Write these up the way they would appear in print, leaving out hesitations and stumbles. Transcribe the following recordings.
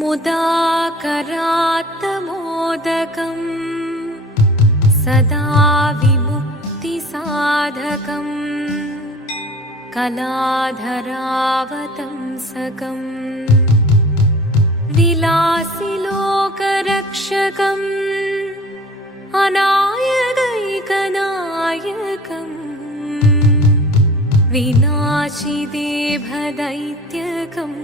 मुदाकरात्तमोदकं सदा विमुक्तिसाधकं कलाधरावतंसकं विलासिलोकरक्षकम् अनायकैकनायकम् विनाशिदेभदैत्यकम्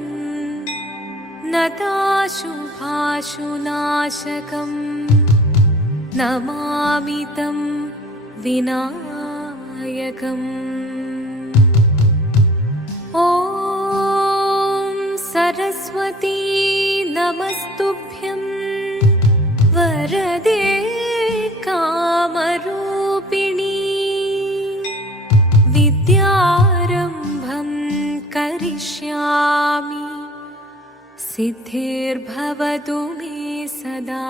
नताशुभाशुनाशकम् नमामि तं विनायकम्। ॐ सरस्वती नमस्तुभ्यं वरदे कामरूपिणी विद्यारम्भं करिष्यामि सिद्धिर्भवतु मे सदा।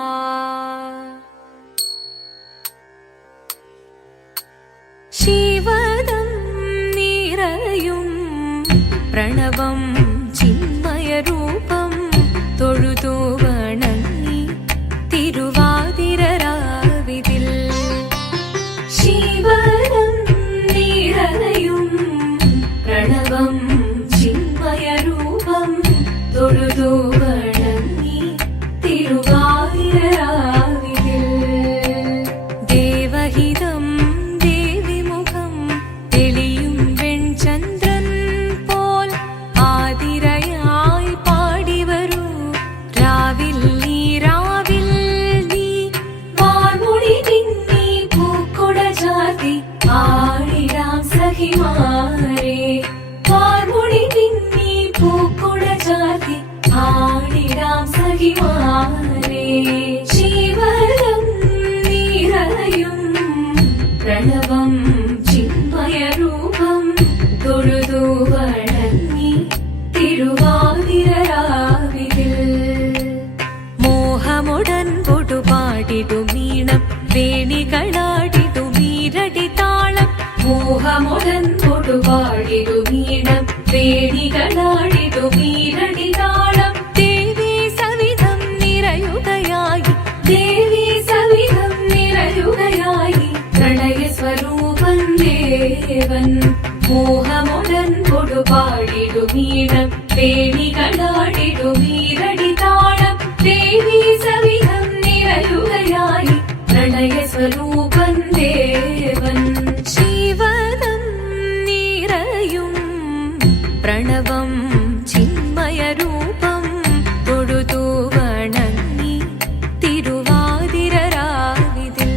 शिवदं निरयुं प्रणवं चिन्मयरूपं തൊഴുതു വണങ്ങി തിരുവാതിരരാവിതിൽ ശിവനം നിറയും പ്രണവം ചിന്മയരൂപം തൊഴുതു വണങ്ങി തിരുവാതിരരാവിതിൽ ദേവഹിതം ദേവിമുഖം തെളിയും വെൺചന്ദ്രൻ പോൽ ആതിരയായി പാടിവരൂ രാവിൽ നീ വാർമുടി നിന്നി പൂക്കുട ചാർത്തി ആടിടാം സഖിമാരെ വാർമുടി നിന്നി പൂക്കുട ചാർത്തി ആടിടാം സഖിമാരെ ശിവനം നിറയും പ്രണവം ചിന്മയരൂപം തൊഴുതു വണങ്ങി തിരുവാതിരരാവിതിൽ മോഹമുടൻ പൊടുപാടിടുമീണം വേണികളാടിടുമീരടി താളം മോഹമുടൻ പൊടുപാടിടുമീണം വേണികളാടിടുമീരടി താളം ദേവി സവിധം നിറയുകയായി ദേവി സവിധം നിറയുകയായി പ്രണയ സ്വരൂപൻ ദേവൻ മോഹമുടൻ പൊടുപാടിടുമീണം വേണികളാടിടുമീരടി താളം ദേവി സവിധം നിറയുകയായി പ്രണയ സ്വരൂപൻ ദേവൻ ശിവനം നിറയും പ്രണവം ചിന്മയരൂപം തൊഴുതു വണങ്ങി തിരുവാതിരരാവിതിൽ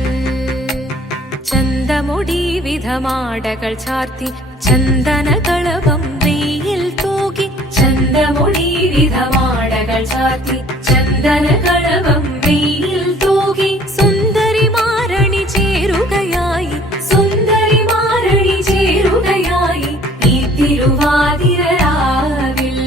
ചന്തമുടി വിധമാടകൾ ചാർത്തി ചന്ദനകളവം വെയിൽ തൂകി ചന്തമുടി വിധമാടകൾ ചാർത്തി ചന്ദനകളവം വെയിൽ തൂകി സുന്ദരിമാരണി ചേരുകയായി സുന്ദരിമാരണി ചേരുകയായി ഈ തിരുവാതിരരാവിൽ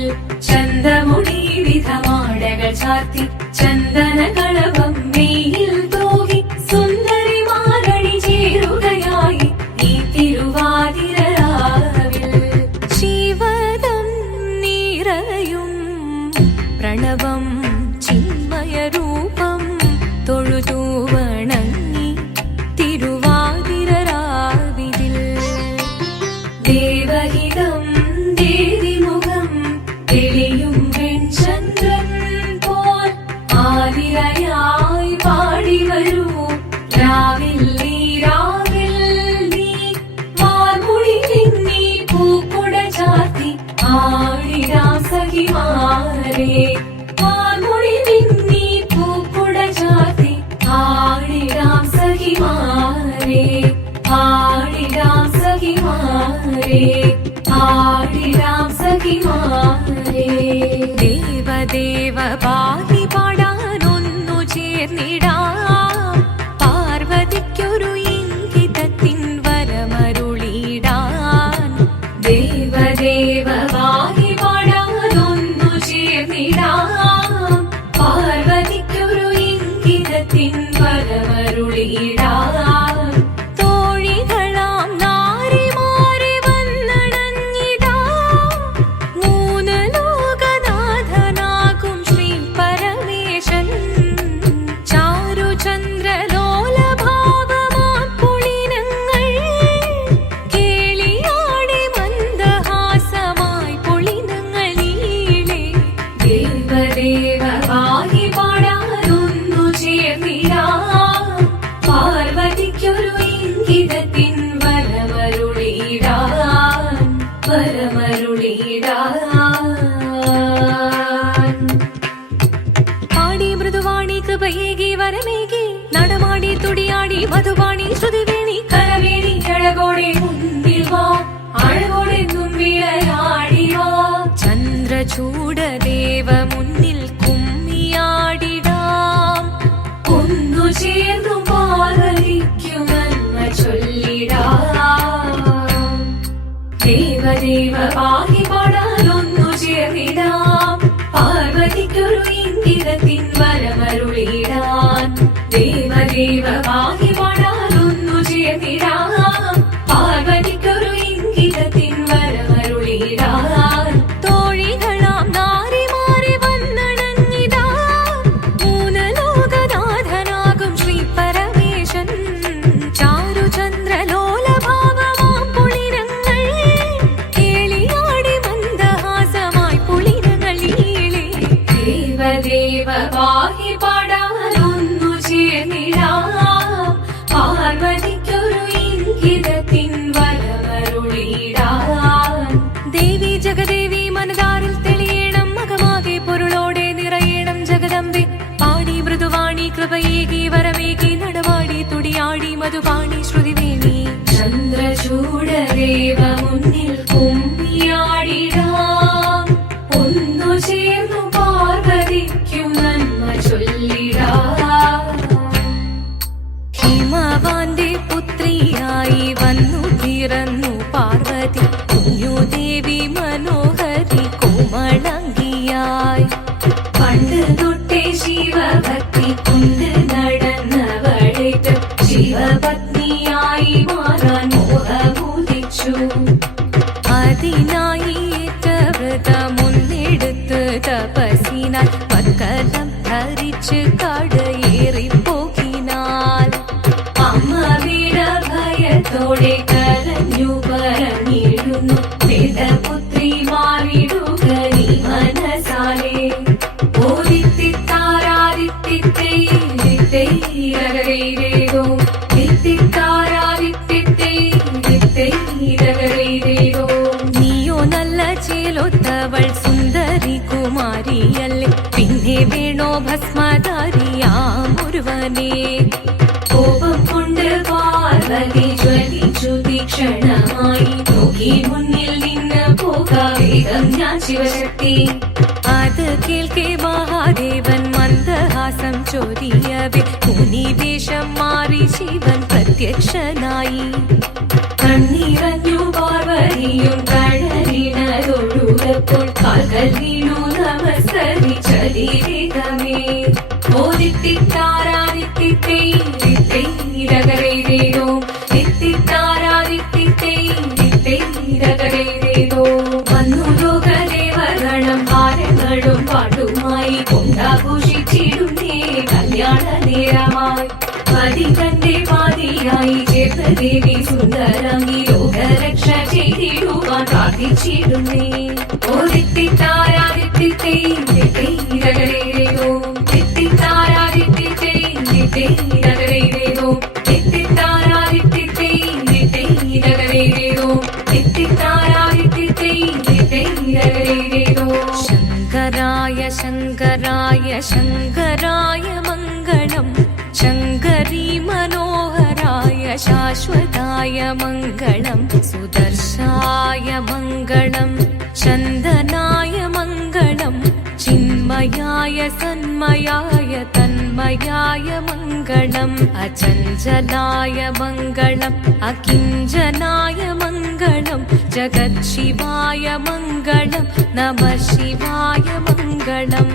ചന്തമുടി വിധമാടകൾ ചാർത്തി ചന്ദനകളവം വെയിൽ തൂകി സുന്ദരിമാരണി ചേരുകയായി ഈ തിരുവാതിരരാവിൽ ശിവദം നിറയും പ്രണവം ചിന്മയരൂപം തൊഴുതു വണങ്ങി തിരുവാതിരരാവിതിൽ ദേവഹിതം ദേവിമുഖം തെളിയും വെൺചന്ദ്രൻ പോൽ ആതിരയായി പാടിവരൂ രാവിൽ നീ വാർമുടി നിന്നി പൂക്കുട ചാർത്തി ആടിടാം സഖിമാരെ വാർമുടി നിന്നി പൂക്കുട ചാർത്തി ആടിടാം സഖിമാരെ ആടിടാം സഖിമാരെ ആടിടാം സഖിമാരെ ദേവദേവ പാതി പാടാനൊന്നു ചേർന്നിടാം പാർവതിക്കൊരു ഇംഗിതത്തിൻ വരമരുളിടാൻ ദേവദേവ പാതി പാടാനൊന്നു ചേർന്നിടാം പാർവതിക്കൊരു ഇംഗിതത്തിൻ വരമരുളിടാൻ തോഴികളാം നാരിമാരെ വന്നണഞ്ഞിടാം മൂന്ന് ലോകനാഥനാകും ശ്രീ പര വരമേകി നടമാടി തുടിയാടി മധുപാണി ശ്രുതിവേണി കരവേണി അഴകോടെ മുന്നിൽ വാ അഴകോടെന്നും വിളയാടി വാ ചന്ദ്രചൂഡദേവ മുന്നിൽ കുമ്മിയാടിടാം ഒന്നു ചേർന്നു പാർവതിക്കു നന്മ ചൊല്ലിടാം ദേവദേവ പാഹി പാടാനൊന്നു ചേർന്നിടാം പാർവതിക്കൊരു ഇംഗിതത്തിൻ വരമരുളിടാൻ ദേവദേവ പാഹി പാടാനൊന്നു ചേർന്നിടാം പാർവതിക്കൊരു ഇംഗിതത്തിൻ വരമരുളിടാൻ തോഴികളാം നാരിമാരെ വന്നണഞ്ഞിതാ മൂലലോകനാഥനാകും ശ്രീ പരമേശൻ ചാരുചന്ദ്രലോലഭാവമാം പുളിരങ്ങൾ കേളിയാടി മന്ദഹാസമായി പുളിരങ്ങൾ ഈളെ ദേവദേവ പാഹി പാടാനൊന്നു ചേർന്നിടാം പാർവതിക്കൊരു ഇംഗിതത്തിൻ വരമരുളിടാൻ ദേവി ജഗദേവി മനതാരിൽ തെളിയണം മകമാകെ പൊരുളോടെ നിറയണം ജഗദമ്പെ പാടി മൃദുവാണി കൃപയേകി വരമേകി നടവാടി തുടിയാടി മധുപാണി ശ്രുതിവേണി ചന്ദ്രചൂഡദേവ മുന്നിൽ കുമ്മിയാടിടാം ഒന്നു ചേർന്നു പാർവതിക്കു നന്മ ചൊല്ലിടാം ഹിമവാന്റെ പുത്രിയായി വന്നു പിറന്നു പാർവതി കുഞ്ഞുദേവി മനോഹരി കോമളങ്കിയായി പണ്ട് തൊട്ടേ ശിവഭക്തി കൊണ്ട് നടന്നവളേറ്റ് ശിവപത്നിയായി മാറാൻ മോഹമുദിച്ചു അതിനായി ഏറ്റ വ്രതമൊന്നെടുത്ത് തപസ്സിനാൽ പക്കലം ധരിച്ച് കടയേറിപ്പോകിനാൽ അമ്മ വീട ഭയത്തോടെ കരഞ്ഞു പറഞ്ഞിരുന്നു വേദപുത്രി മാറിടുക നീ മനസാലെ ഓദിത്തിത്താരാദിത്തിത്തേരകരേരേതോ തിത്തിത്താരാദിത്തിത്തേരകരേരേതോ നീയോ നല്ല ചേലൊത്തവൾ സുന്ദരി കുമാരിയല്ലേ പിന്നെ വേണോ ഭസ്മധാരിയാമൊരുവനെ കോപം കൊണ്ട് പാർവതി ജ്വലിച്ചു തീക്ഷണമായി നോക്കി മുന്നിൽ നിന്ന് പോകാവേഗം ഞാൻ ശിവശക്തി അത് കേൾക്കെ മഹാദേവൻ മന്ദഹാസം ചൊരിയവേ മുനിവേഷം മാറി ശിവൻ പ്രത്യക്ഷനായി കണ്ണീറഞ്ഞു പാർവതിയും കഴലിനതൊഴുകപ്പോൾ കാൽകൾ വീണു നമസ്കരിച്ചതിവേഗമേ ഓദിത്തിത്താരാദിത്തിത്തേരകരേരേതോ തിത്തിത്താരാദിത്തിത്തേരകരേരേതോ വന്നു ലോകദേവഗണം ഭാരങ്ങളും പാട്ടുമായി കൊണ്ടാഘോഷിച്ചിടുന്നേ കല്യാണ നേരമായി പതി തന്റെ പാതിയായി ചേർന്ന ദേവി സുന്ദരങ്ങി ലോകരക്ഷ ചെയ്തിടുവാൻ പ്രാർത്ഥിച്ചിടുന്നേ ഓദിത്തിത്താരാദിത്തിത്തേരകരേരേതോ തിത്തിത്താരാദിത്തിത്തേരകരേരേതോ തിത്തിത്താരാദിത്തിത്തേരകരേരേതോ തിത്തിത്താരാദിത്തിത്തേരകരേരേതോ ശങ്കരായ ശങ്കരായ ശങ്കരായ മംഗളം ശങ്കരീ മനോഹരായ ശാശ്വതായ മംഗളം സുദർശായ മംഗളം ചന്ദനായ മംഗളം ചിന്മയായ സന്മയായ തന്മയായ മംഗളം അചഞ്ചലായ മംഗളം അകിഞ്ചനായ മംഗളം ജഗത് ശിവായ മംഗളം നമഃ ശിവായ മംഗളം